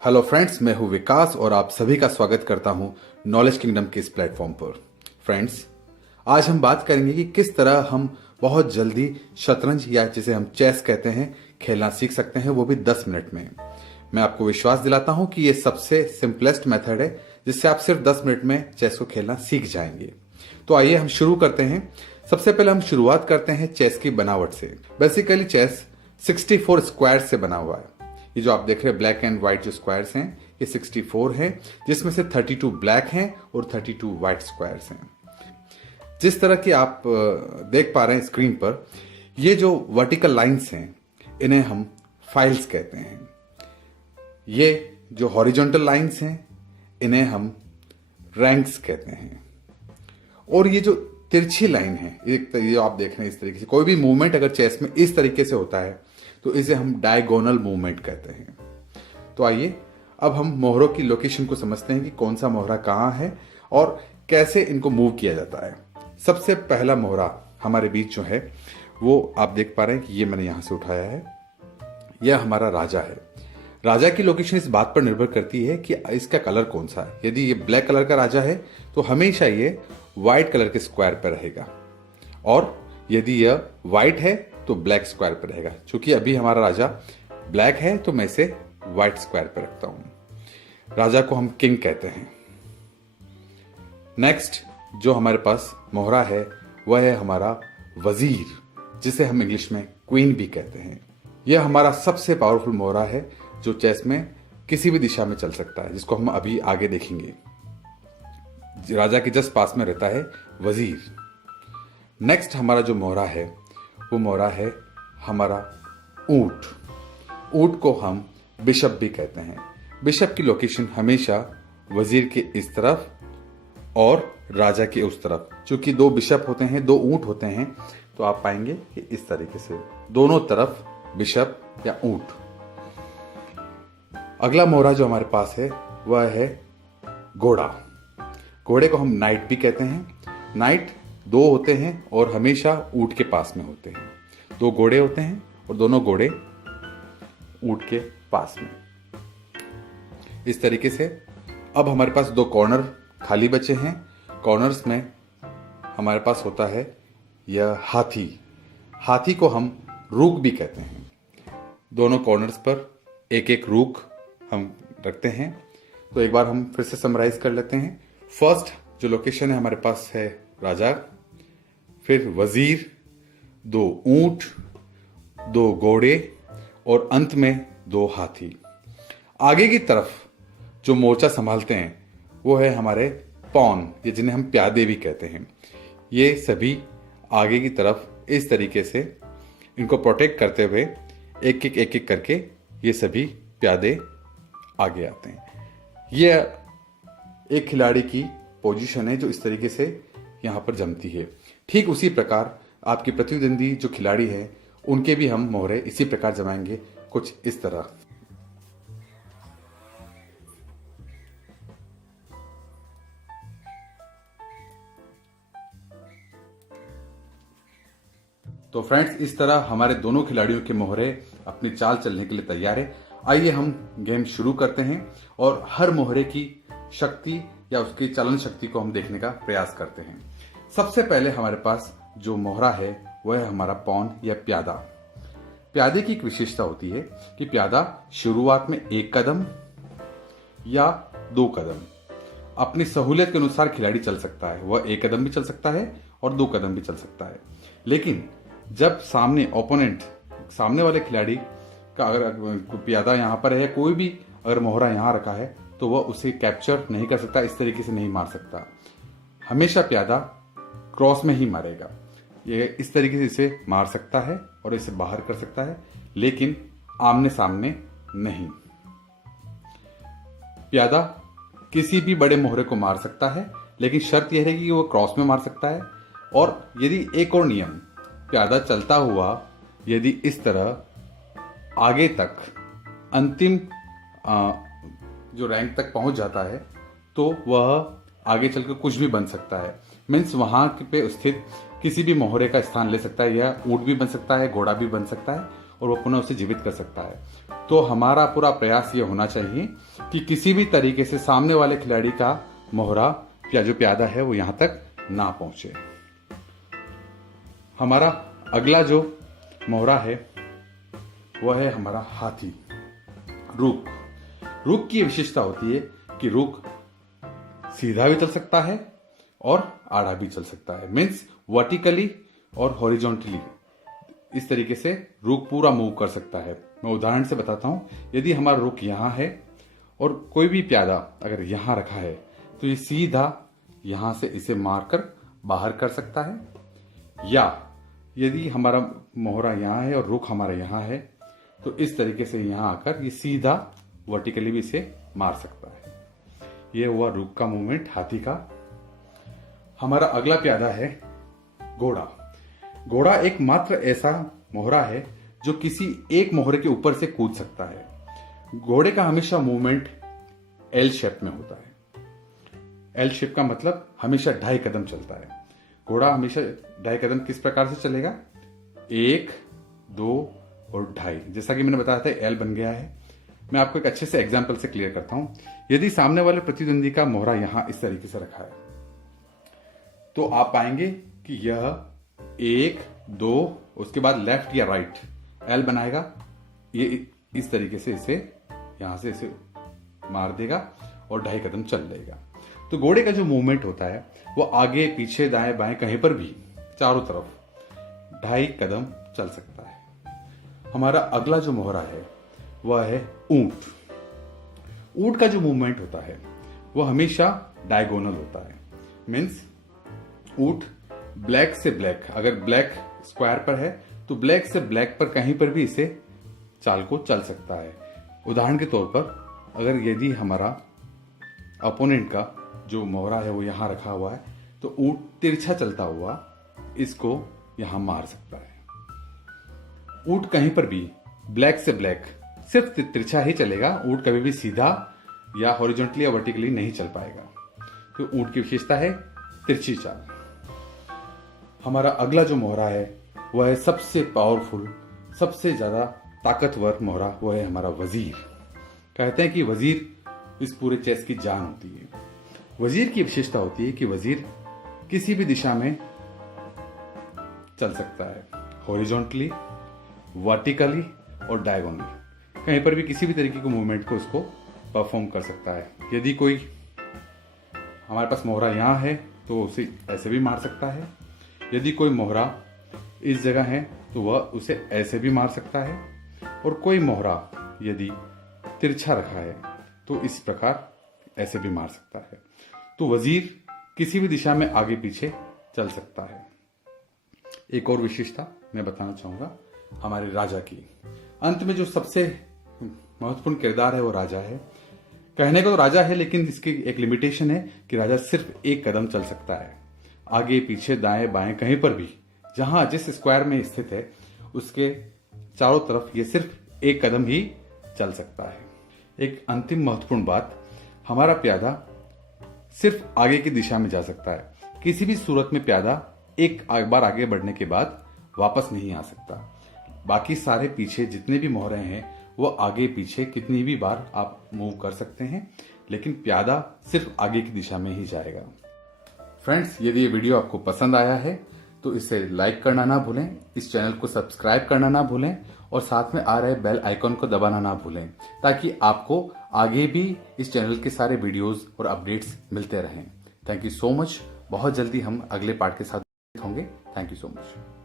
Hello friends, मैं हूं विकास और आप सभी का स्वागत करता हूं नॉलेज किंगडम के इस प्लेटफॉर्म पर। फ्रेंड्स, आज हम बात करेंगे कि किस तरह हम बहुत जल्दी शतरंज या जिसे हम चेस कहते हैं खेलना सीख सकते हैं, वो भी 10 मिनट में। मैं आपको विश्वास दिलाता हूं कि ये सबसे सिंपलेस्ट मेथड है जिससे आप सिर्फ 10 मिनट में चेस को खेलना सीख जाएंगे। तो आइए हम शुरू करते हैं। सबसे पहले हम शुरुआत करते हैं चेस की बनावट से। बेसिकली चेस 64 स्क्वायर से बना हुआ है। ये जो आप देख रहे हैं ब्लैक एंड व्हाइट जो स्क्वायर्स हैं, ये 64 हैं, जिसमें से 32 ब्लैक हैं और 32 व्हाइट स्क्वायर्स हैं। जिस तरह की आप देख पा रहे हैं स्क्रीन पर, ये जो वर्टिकल लाइंस हैं इन्हें हम फाइल्स कहते हैं। ये जो हॉरिजॉन्टल लाइंस हैं इन्हें हम रैंक्स कहते हैं। और ये जो तिरछी लाइन है, ये आप देख रहे हैं इस तरीके से, कोई भी मूवमेंट अगर चेस में इस तरीके से होता है तो इसे हम डायगोनल मूवमेंट कहते हैं। तो आइए अब हम मोहरों की लोकेशन को समझते हैं कि कौन सा मोहरा कहाँ है और कैसे इनको मूव किया जाता है। सबसे पहला मोहरा हमारे बीच जो है वो आप देख पा रहे हैं कि ये मैंने यहां से उठाया है। यह हमारा राजा है। राजा की लोकेशन इस बात पर निर्भर करती है कि इसका कलर कौन सा है। यदि ये ब्लैक कलर का राजा है तो हमेशा ये व्हाइट कलर के स्क्वायर पर रहेगा, और यदि यह व्हाइट है तो ब्लैक स्क्वायर पर रहेगा। क्योंकि अभी हमारा राजा ब्लैक है तो मैं इसे व्हाइट स्क्वायर पर रखता हूं। राजा को हम किंग कहते हैं। नेक्स्ट जो हमारे पास मोहरा है वह है हमारा वजीर, जिसे हम इंग्लिश में क्वीन भी कहते हैं। यह हमारा सबसे पावरफुल मोहरा है जो चेस में किसी भी दिशा में चल सकता है, जिसको हम अभी आगे देखेंगे। राजा के जस्ट पास में रहता है वजीर। नेक्स्ट हमारा जो मोहरा है वो मोहरा है हमारा ऊंट। ऊंट को हम बिशप भी कहते हैं। बिशप की लोकेशन हमेशा वजीर के इस तरफ और राजा के उस तरफ। चूंकि दो बिशप होते हैं, दो ऊंट होते हैं, तो आप पाएंगे कि इस तरीके से दोनों तरफ बिशप या ऊंट। अगला मोहरा जो हमारे पास है वह है घोड़ा। घोड़े को हम नाइट भी कहते हैं। नाइट दो होते हैं और हमेशा ऊंट के पास में होते हैं। दो घोड़े होते हैं और दोनों घोड़े ऊंट के पास में। इस तरीके से अब हमारे पास दो कॉर्नर खाली बचे हैं। कॉर्नर्स में हमारे पास होता है यह हाथी। हाथी को हम रूक भी कहते हैं। दोनों कॉर्नर्स पर एक एक रूक हम रखते हैं। तो एक बार हम फिर से समराइज कर लेते हैं। फर्स्ट जो लोकेशन है हमारे पास है राजा, फिर वजीर, दो ऊंट, दो घोड़े और अंत में दो हाथी। आगे की तरफ जो मोर्चा संभालते हैं वो है हमारे पॉन, ये जिन्हें हम प्यादे भी कहते हैं। ये सभी आगे की तरफ इस तरीके से इनको प्रोटेक्ट करते हुए एक एक करके ये सभी प्यादे आगे आते हैं। ये एक खिलाड़ी की पोजीशन है जो इस तरीके से यहां पर जमती है। ठीक उसी प्रकार आपके प्रतिद्वंदी जो खिलाड़ी है उनके भी हम मोहरे इसी प्रकार जमाएंगे, कुछ इस तरह। तो फ्रेंड्स, इस तरह हमारे दोनों खिलाड़ियों के मोहरे अपनी चाल चलने के लिए तैयार है। आइए हम गेम शुरू करते हैं और हर मोहरे की शक्ति या उसकी चलन शक्ति को हम देखने का प्रयास करते हैं। सबसे पहले हमारे पास जो मोहरा है वह है हमारा पॉन या प्यादा। प्यादे की एक विशेषता होती है कि प्यादा शुरुआत में एक कदम या दो कदम अपनी सहूलियत के अनुसार खिलाड़ी चल सकता है। वह एक कदम भी चल सकता है और दो कदम भी चल सकता है। लेकिन जब सामने वाले खिलाड़ी का अगर प्यादा यहां पर है, कोई भी अगर मोहरा यहां रखा है, तो वह उसे कैप्चर नहीं कर सकता, इस तरीके से नहीं मार सकता। हमेशा प्यादा क्रॉस में ही मारेगा। ये इस तरीके से इसे मार सकता है और इसे बाहर कर सकता है, लेकिन आमने सामने नहीं। प्यादा किसी भी बड़े मोहरे को मार सकता है, लेकिन शर्त यह रहेगी कि वो क्रॉस में मार सकता है। और यदि एक और नियम, प्यादा चलता हुआ यदि इस तरह आगे तक अंतिम जो रैंक तक पहुंच जाता है तो वह आगे चलकर कुछ भी बन सकता है। मीन्स वहां पे स्थित किसी भी मोहरे का स्थान ले सकता है। यह ऊंट भी बन सकता है, घोड़ा भी बन सकता है, और वो पुनः उसे जीवित कर सकता है। तो हमारा पूरा प्रयास ये होना चाहिए कि किसी भी तरीके से सामने वाले खिलाड़ी का मोहरा या जो प्यादा है वो यहां तक ना पहुंचे। हमारा अगला जो मोहरा है वह है हमारा हाथी, रूक। रूक की विशेषता होती है कि रूक सीधा भी चल सकता है और आड़ा भी चल सकता है, मीन्स वर्टिकली और हॉरिजॉन्टली। इस तरीके से रूक पूरा मूव कर सकता है। मैं उदाहरण से बताता हूं, यदि हमारा रूक यहां है और कोई भी प्यादा अगर यहां रखा है तो ये सीधा यहां से इसे मारकर बाहर कर सकता है, या यदि हमारा मोहरा यहां है और रुख हमारा यहां है तो इस तरीके से यहां आकर ये सीधा वर्टिकली भी इसे मार सकता है। ये हुआ रुख का मूवमेंट हाथी का। हमारा अगला प्यादा है घोड़ा। घोड़ा एकमात्र ऐसा मोहरा है जो किसी एक मोहरे के ऊपर से कूद सकता है। घोड़े का हमेशा मूवमेंट एल शेप में होता है। एल शेप का मतलब हमेशा 2.5 कदम चलता है। घोड़ा हमेशा 2.5 कदम किस प्रकार से चलेगा? 1, 2 और 2.5। जैसा कि मैंने बताया था एल बन गया है। मैं आपको एक अच्छे से एग्जाम्पल से क्लियर करता हूं। यदि सामने वाले प्रतिद्वंदी का मोहरा यहां इस तरीके से रखा है तो आप पाएंगे कि यह 1, 2 उसके बाद लेफ्ट या राइट एल बनाएगा। ये इस तरीके से इसे यहां से इसे मार देगा और 2.5 कदम चल लेगा। तो घोड़े का जो मूवमेंट होता है वो आगे पीछे दाएं बाएं कहीं पर भी चारों तरफ 2.5 कदम चल सकता है। हमारा अगला जो मोहरा है वह है ऊंट। ऊंट का जो मूवमेंट होता है वो हमेशा डायगोनल होता है, मीन्स ऊंट ब्लैक से ब्लैक, अगर ब्लैक स्क्वायर पर है तो ब्लैक से ब्लैक पर कहीं पर भी इसे चाल को चल सकता है। उदाहरण के तौर पर अगर यदि हमारा अपोनेंट का जो मोहरा है वो यहां रखा हुआ है तो ऊंट तिरछा चलता हुआ इसको यहां मार सकता है। ऊंट कहीं पर भी ब्लैक से ब्लैक सिर्फ तिरछा ही चलेगा, ऊंट कभी भी सीधा या हॉरिजॉन्टली या वर्टिकली नहीं चल पाएगा। तो ऊंट की विशेषता है तिरछी चाल। हमारा अगला जो मोहरा है वह है सबसे पावरफुल, सबसे ज्यादा ताकतवर मोहरा, वह है हमारा वजीर। कहते हैं कि वजीर इस पूरे चेस की जान होती है। वजीर की विशेषता होती है कि वजीर किसी भी दिशा में चल सकता है, हॉरिजॉन्टली, वर्टिकली और डायगोनली। कहीं पर भी किसी भी तरीके के मूवमेंट को उसको परफॉर्म कर सकता है। यदि कोई हमारे पास मोहरा यहां है तो उसे ऐसे भी मार सकता है, यदि कोई मोहरा इस जगह है तो वह उसे ऐसे भी मार सकता है, और कोई मोहरा यदि तिरछा रखा है तो इस प्रकार ऐसे भी मार सकता है। तो वजीर किसी भी दिशा में आगे पीछे चल सकता है। एक और विशेषता मैं बताना चाहूंगा हमारे राजा की। अंत में जो सबसे महत्वपूर्ण किरदार है वो राजा है। कहने को तो राजा है लेकिन इसकी एक लिमिटेशन है कि राजा सिर्फ 1 कदम चल सकता है, आगे पीछे दाएं बाएं कहीं पर भी, जहां जिस स्क्वायर में स्थित है उसके चारों तरफ ये सिर्फ 1 कदम ही चल सकता है। एक अंतिम महत्वपूर्ण बात, हमारा प्यादा सिर्फ आगे की दिशा में जा सकता है। किसी भी सूरत में प्यादा एक बार आगे बढ़ने के बाद वापस नहीं आ सकता। बाकी सारे पीछे जितने भी मोहरे हैं वो आगे पीछे कितनी भी बार आप मूव कर सकते हैं, लेकिन प्यादा सिर्फ आगे की दिशा में ही जाएगा। फ्रेंड्स, यदि ये वीडियो आपको पसंद आया है तो इसे लाइक करना ना भूलें, इस चैनल को सब्सक्राइब करना ना भूलें और साथ में आ रहे बेल आइकॉन को दबाना ना भूलें, ताकि आपको आगे भी इस चैनल के सारे वीडियोस और अपडेट्स मिलते रहें। Thank you so much. बहुत जल्दी हम अगले पार्ट के साथ होंगे। Thank you so much.